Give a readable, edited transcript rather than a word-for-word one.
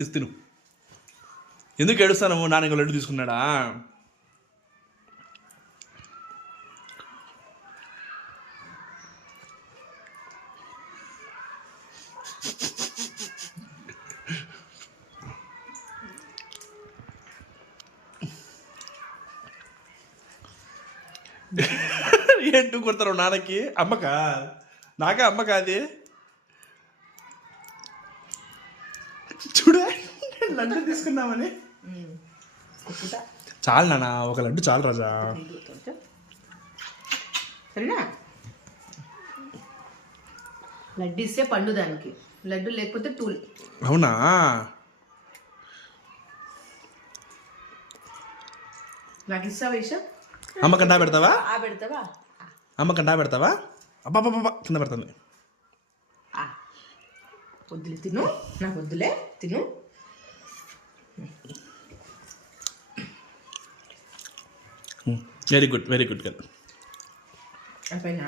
తిను. ఎందుకు ఏడుస్తాను? నాన్న ఇంకా లడ్డు తీసుకున్నాడా? ఏంటూ కొడతారు నాన్నకి? అమ్మకా? నాకా? అమ్మకా అది? చూడ లడ్డు తీసుకున్నామని. చాలు నాన్న, ఒక లడ్డు చాలు రాజా. సరేనా? లడ్డు ఇస్తే పండు దానికి, లడ్డు లేకపోతే టూల్. అవునా? నాకు ఇస్తావా ఇషా? అమ్మ కంటా పెడతావా? పెడతావా? అమ్మ కంటా పెడతావా? అబ్బాబ్బా కింద పెడతాను. వద్దులే తిను, నాకు వద్దులే తిను. వెరీ గుడ్, వెరీ గుడ్ కదా. అయిపోయినా